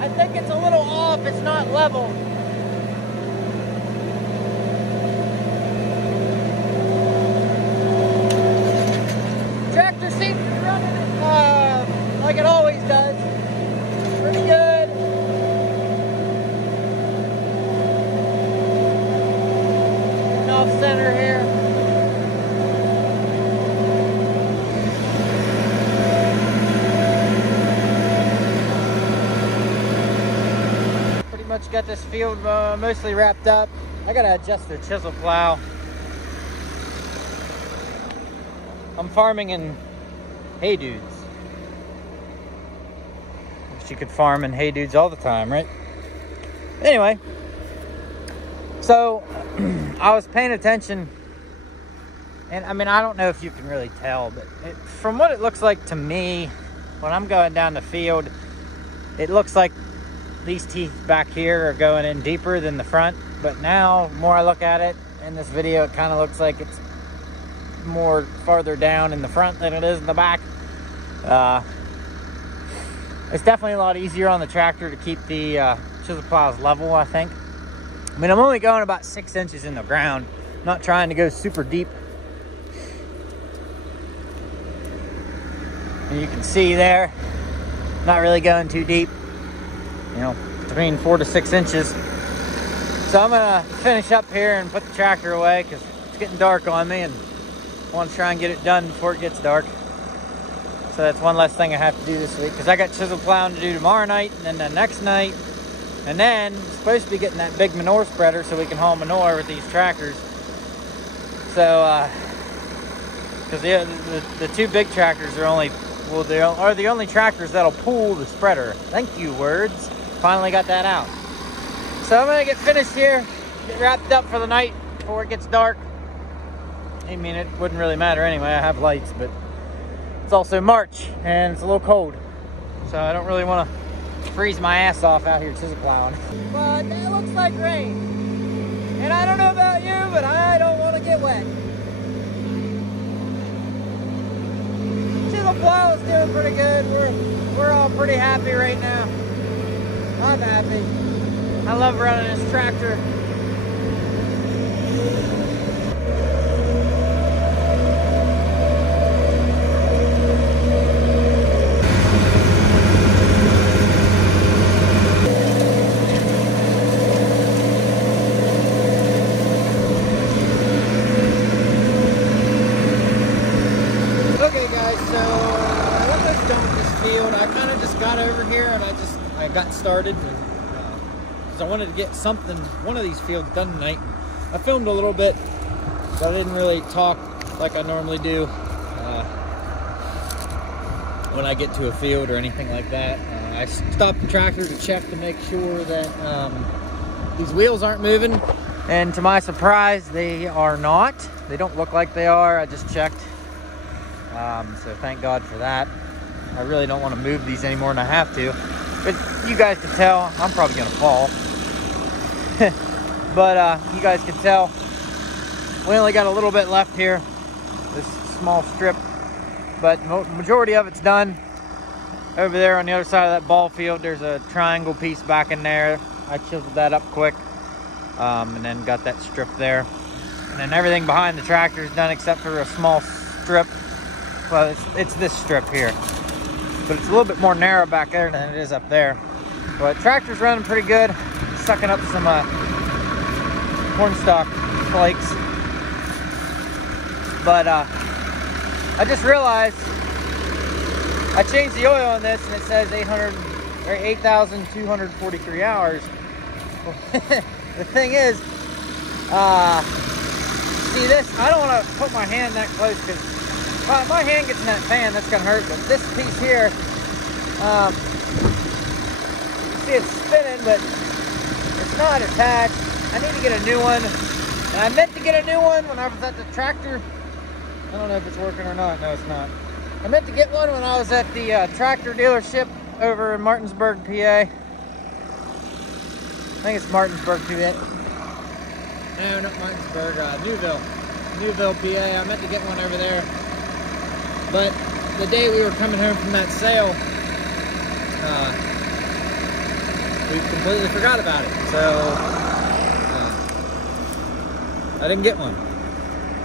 I think it's a little off, it's not level. Tractor seems to be running it like it always does. Pretty good. Getting off center here. Pretty much got this field mostly wrapped up. I gotta adjust the chisel plow. I'm farming in hay dudes. You could farm in hay dudes all the time, right? Anyway, so I was paying attention, and I mean, I don't know if you can really tell, but from what it looks like to me, when I'm going down the field, it looks like these teeth back here are going in deeper than the front. But now, more I look at it in this video, it kind of looks like it's more farther down in the front than it is in the back. It's definitely a lot easier on the tractor to keep the chisel plows level, I think. I mean, I'm only going about 6 inches in the ground, not trying to go super deep. And you can see there, not really going too deep, you know, between 4 to 6 inches. So I'm gonna finish up here and put the tractor away because it's getting dark on me and I want to try and get it done before it gets dark. So that's one less thing I have to do this week, because I got chisel plowing to do tomorrow night and then the next night. And then supposed to be getting that big manure spreader so we can haul manure with these tractors. So, because the two big tractors are only, well, they are the only tractors that'll pull the spreader. Thank you, words. Finally got that out. So I'm gonna get finished here, get wrapped up for the night before it gets dark. I mean, it wouldn't really matter anyway, I have lights, but it's also March and it's a little cold. So I don't really want to freeze my ass off out here chisel plowing. But it looks like rain. And I don't know about you, but I don't want to get wet. Chisel plow is doing pretty good. We're all pretty happy right now. I'm happy. I love running this tractor. I got started because I wanted to get one of these fields done tonight. I filmed a little bit, but I didn't really talk like I normally do when I get to a field or anything like that. I stopped the tractor to check to make sure that these wheels aren't moving, and to my surprise, they are not. They don't look like they are. I just checked, so thank God for that. I really don't want to move these any more than I have to. But you guys can tell, I'm probably gonna fall. But you guys can tell, we only got a little bit left here, this small strip, but majority of it's done. Over there on the other side of that ball field, there's a triangle piece back in there. I chiseled that up quick, and then got that strip there. And then everything behind the tractor is done except for a small strip. Well, it's this strip here. But it's a little bit more narrow back there than it is up there. But tractor's running pretty good. Sucking up some cornstalk flakes. But I just realized I changed the oil on this and it says 8,243 hours. The thing is, see this, I don't want to put my hand that close because my hand gets in that fan, that's gonna hurt. But this piece here, you see it's spinning, but it's not attached. I need to get a new one. And I meant to get a new one when I was at the tractor. I don't know if it's working or not. No, it's not. I meant to get one when I was at the tractor dealership over in Martinsburg, PA. I think it's Martinsburg, PA. No, not Martinsburg, Newville, PA. I meant to get one over there. But the day we were coming home from that sale, we completely forgot about it. So I didn't get one.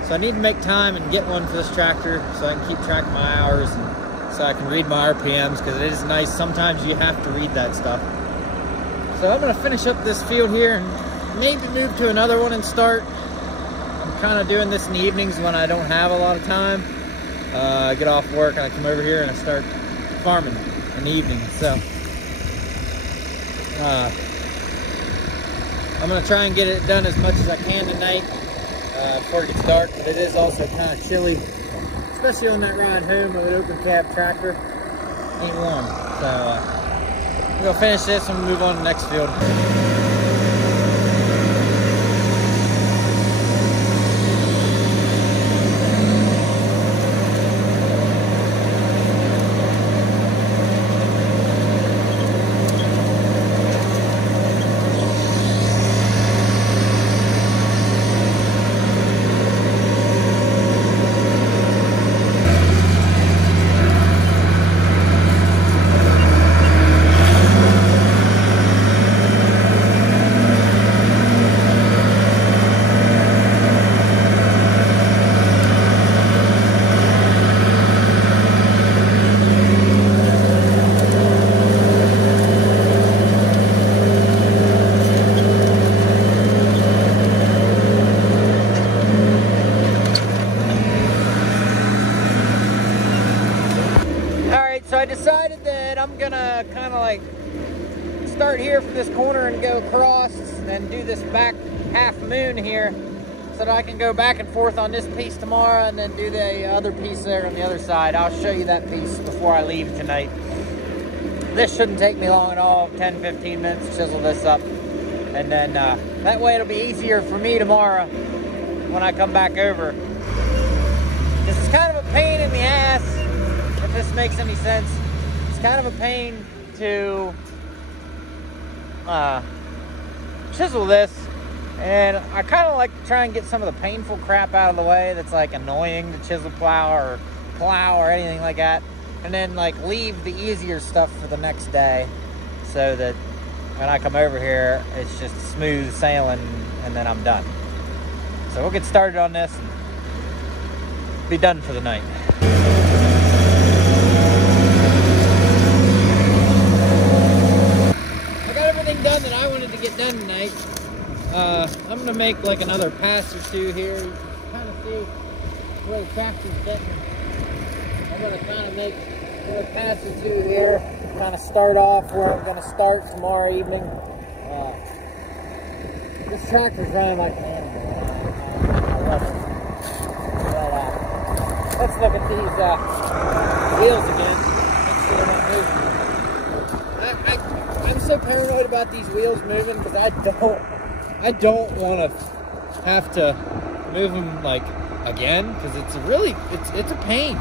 So I need to make time and get one for this tractor so I can keep track of my hours and so I can read my RPMs, because it is nice. Sometimes you have to read that stuff. So I'm gonna finish up this field here and maybe move to another one and start. I'm kind of doing this in the evenings when I don't have a lot of time. I get off work and I come over here and I start farming in the evening. So I'm gonna try and get it done as much as I can tonight before it gets dark, but it is also kind of chilly, especially on that ride home with an open cab tractor. Ain't warm. So we're gonna finish this and move on to the next field. So I decided that I'm gonna kind of like start here from this corner and go across and do this back half moon here so that I can go back and forth on this piece tomorrow and then do the other piece there on the other side. I'll show you that piece before I leave tonight. This shouldn't take me long at all, 10-15 minutes to chisel this up. And then that way it'll be easier for me tomorrow when I come back over. This is kind of a pain in the ass. If this makes any sense, it's kind of a pain to chisel this, and I kind of like to try and get some of the painful crap out of the way that's like annoying to chisel plow or anything like that, and then like leave the easier stuff for the next day so that when I come over here it's just smooth sailing and then I'm done. So we'll get started on this and be done for the night. Done that I wanted to get done tonight. I'm gonna make like another pass or two here. You can kind of see where the tractor's getting. I'm gonna kind of make another pass or two here. Kind of start off where I'm gonna start tomorrow evening. This tractor's running like an animal. I love it. Well, let's look at these wheels again. Make sure they're not moving. I'm so paranoid about these wheels moving because I don't want to have to move them like again, because it's a pain.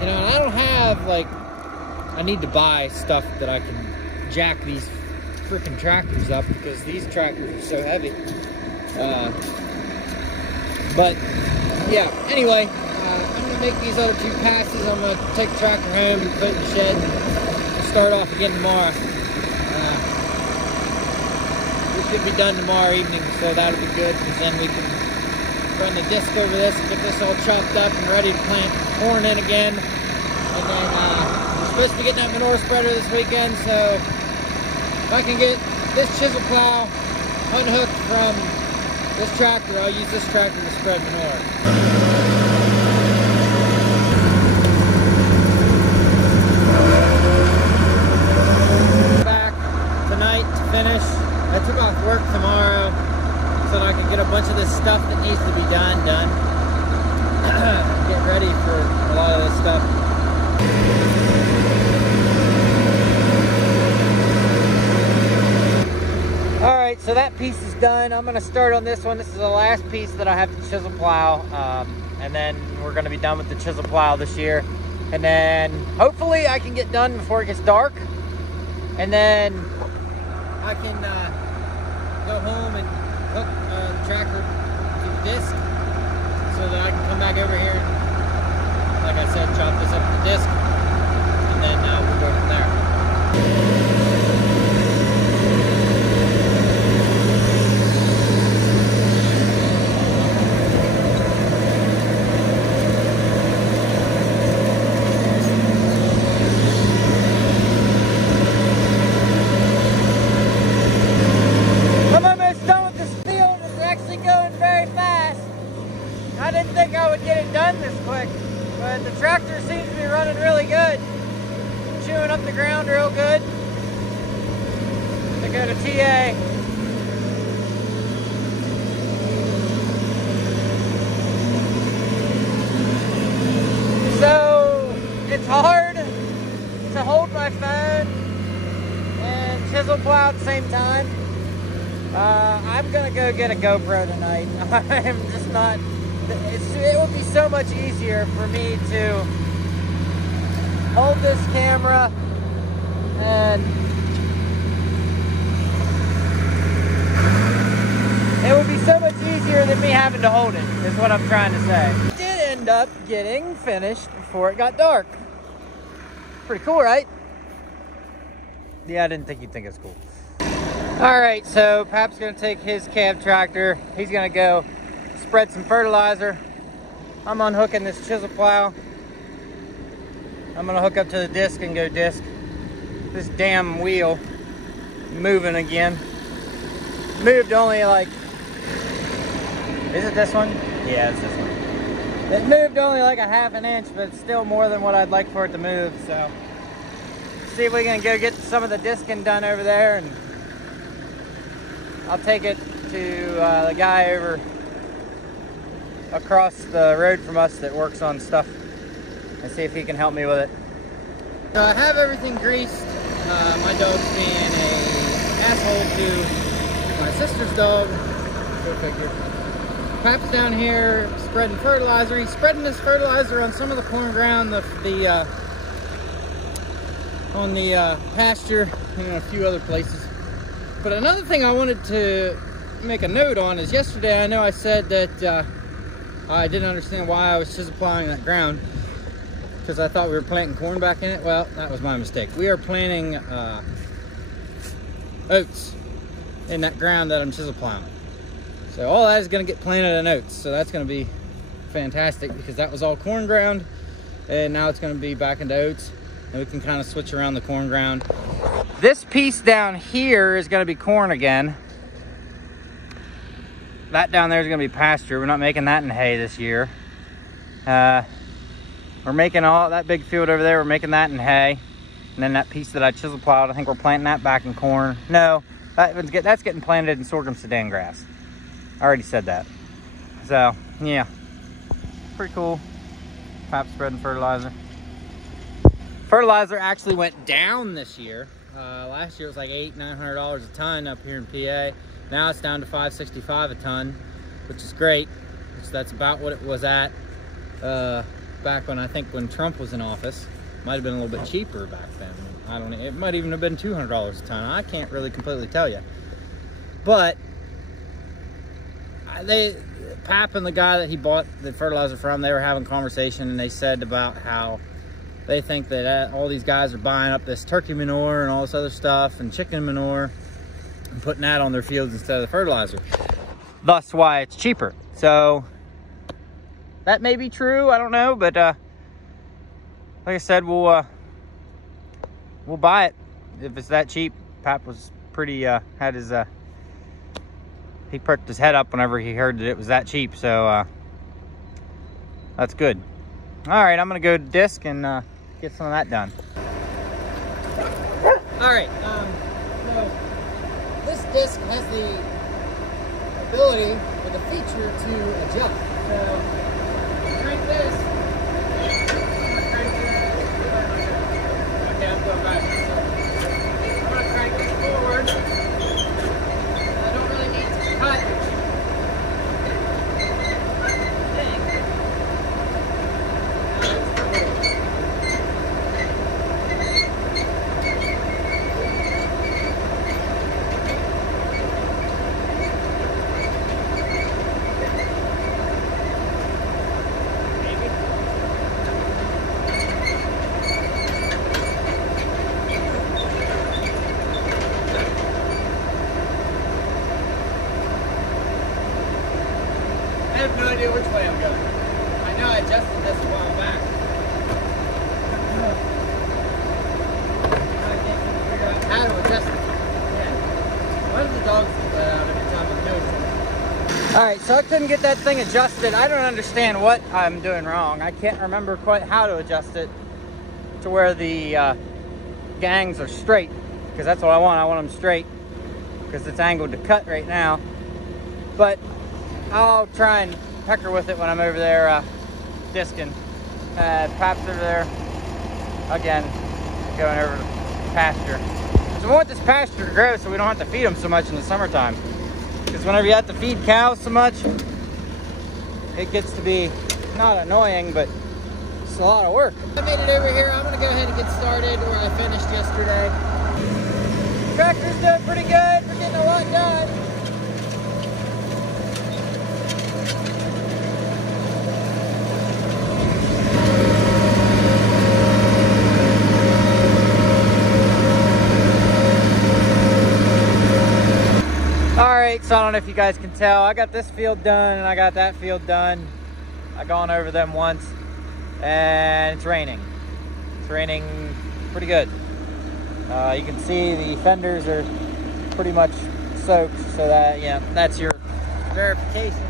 You know, and I don't have like, I need to buy stuff that I can jack these freaking tractors up because these tractors are so heavy. But yeah, anyway, I'm gonna make these other two passes. I'm gonna take the tractor home and put it in the shed and start off again tomorrow. We should be done tomorrow evening, so that'll be good, because then we can run the disc over this and get this all chopped up and ready to plant corn in again. And then we're supposed to be getting that manure spreader this weekend, so if I can get this chisel plow unhooked from this tractor, I'll use this tractor to spread manure. Finish. I took off work tomorrow so that I can get a bunch of this stuff that needs to be done. Get ready for a lot of this stuff. Alright, so that piece is done. I'm going to start on this one. This is the last piece that I have to chisel plow. And then we're going to be done with the chisel plow this year. And then hopefully I can get done before it gets dark. And then I can go home and hook the tractor to the disc so that I can come back over here and, like I said, chop this up to the disc, and then we'll go from there. to go to TA. So it's hard to hold my phone and chisel plow at the same time. I'm gonna go get a GoPro tonight. I'm just not, it would be so much easier for me to hold this camera and it would be so much easier than me having to hold it, is what I'm trying to say. It did end up getting finished before it got dark. Pretty cool, right? Yeah, I didn't think you'd think it's cool. All right, so Pap's gonna take his cab tractor. He's gonna go spread some fertilizer. I'm unhooking this chisel plow. I'm gonna hook up to the disc and go disc. This damn wheel moving again. Moved only like, is it this one? Yeah, it's this one. It moved only like a ½ an inch, but it's still more than what I'd like for it to move, so. See if we can go get some of the discing done over there, and I'll take it to the guy over across the road from us that works on stuff and see if he can help me with it. So I have everything greased. My dog's being an asshole to my sister's dog. Go figure. Pap's down here spreading fertilizer. He's spreading this fertilizer on some of the corn ground, on the pasture, and a few other places. But another thing I wanted to make a note on is yesterday I know I said that I didn't understand why I was chisel plowing that ground because I thought we were planting corn back in it. Well, that was my mistake. We are planting oats in that ground that I'm chisel plowing. So all that is going to get planted in oats. So that's going to be fantastic because that was all corn ground and now it's going to be back into oats. And we can kind of switch around the corn ground. This piece down here is going to be corn again. That down there is going to be pasture. We're not making that in hay this year. We're making all that big field over there. We're making that in hay. And then that piece that I chisel plowed, I think we're planting that back in corn. No, that's getting planted in sorghum Sudan grass. I already said that. So, yeah. Pretty cool. Pap spreading fertilizer. Fertilizer actually went down this year. Last year it was like $800–900 a ton up here in PA. Now it's down to $565 a ton, which is great. That's about what it was at back when Trump was in office. Might have been a little bit cheaper back then. I don't know. It might even have been $200 a ton. I can't really completely tell you. But Pap and the guy that he bought the fertilizer from, they were having a conversation, and they said about how they think that all these guys are buying up this turkey manure and all this other stuff and chicken manure and putting that on their fields instead of the fertilizer. Thus why it's cheaper. So that may be true, I don't know, but like I said, we'll buy it if it's that cheap. Pap was pretty had his he perked his head up whenever he heard that it was that cheap, so that's good. All right, I'm gonna go disc and get some of that done. All right, so this disc has the ability or the feature to adjust. So crank this. Okay, I'm going back. So I'm gonna crank this forward. I don't really need to cut. I have no idea which way I'm going. I know I adjusted this a while back. I can't figure out how to adjust it. Yeah. Why do the dogs do that out every time I'm doing something? Alright, so I couldn't get that thing adjusted. I don't understand what I'm doing wrong. I can't remember quite how to adjust it to where the gangs are straight. Because that's what I want. I want them straight. because it's angled to cut right now. But I'll try and pecker with it when I'm over there disking. Pop's over there again, going over to pasture. So we want this pasture to grow so we don't have to feed them so much in the summertime. Because whenever you have to feed cows so much, it gets to be not annoying, but it's a lot of work. I made it over here. I'm gonna go ahead and get started where I finished yesterday. Tractor's doing pretty good. We're getting a lot done. Alright, so I don't know if you guys can tell. I got this field done and I got that field done. I've gone over them once and it's raining. It's raining pretty good. You can see the fenders are pretty much soaked, so that, yeah, that's your verification.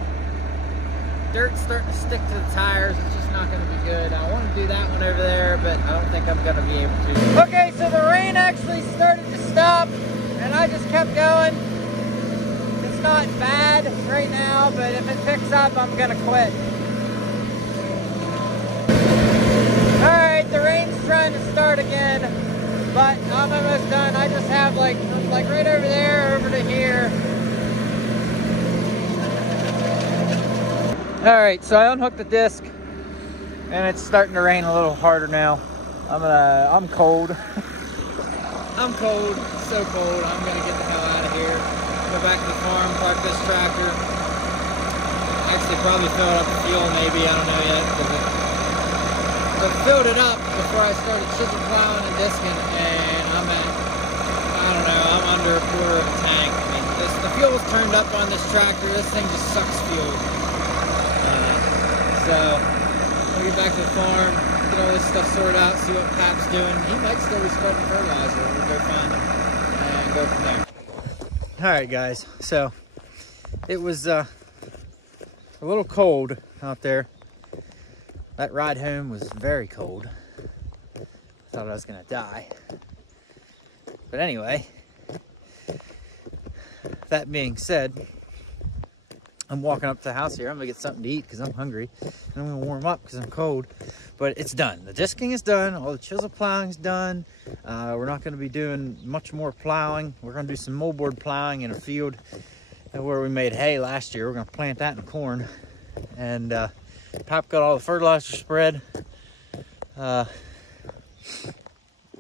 Dirt's starting to stick to the tires, it's just not going to be good. I want to do that one over there, but I don't think I'm going to be able to. Okay, so the rain actually started to stop, and I just kept going. It's not bad right now, but if it picks up, I'm going to quit. Alright, the rain's trying to start again, but I'm almost done. I just have like right over there, over to here. Alright, so I unhooked the disc and it's starting to rain a little harder now. I'm cold. I'm cold, so cold. I'm gonna get the hell out of here. Go back to the farm, park this tractor. Actually probably fill it up with fuel maybe, I don't know yet. I filled it up before I started chisel plowing and disking, and I'm at, I don't know, I'm under a quarter of a tank. I mean, the fuel's turned up on this tractor. This thing just sucks fuel. So, I'll get back to the farm, get all this stuff sorted out, see what Pap's doing. He might still be spreading fertilizer. We'll go find him and go from there. Alright guys, so it was a little cold out there. That ride home was very cold. Thought I was gonna die. But anyway, that being said, I'm walking up to the house here. I'm gonna get something to eat because I'm hungry. And I'm gonna warm up because I'm cold. But it's done. The disking is done. All the chisel plowing is done. We're not gonna be doing much more plowing. We're gonna do some moldboard plowing in a field where we made hay last year. We're gonna plant that in corn. And Pop got all the fertilizer spread. We're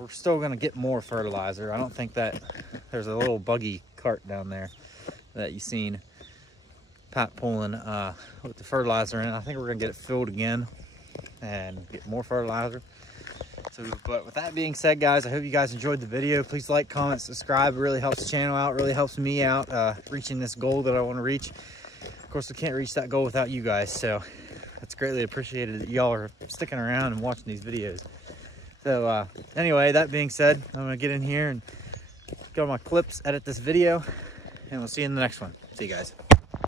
still gonna get more fertilizer. I don't think that there's a little buggy cart down there that you've seen Pop pulling with the fertilizer in it. I think we're gonna get it filled again and get more fertilizer. So, but with that being said, guys, I hope you guys enjoyed the video. Please like, comment, subscribe. It really helps the channel out, really helps me out reaching this goal that I want to reach. Of course, we can't reach that goal without you guys, so it's greatly appreciated that y'all are sticking around and watching these videos. So anyway, that being said, I'm gonna get in here and go to my clips, edit this video, and we'll see you in the next one. See you guys.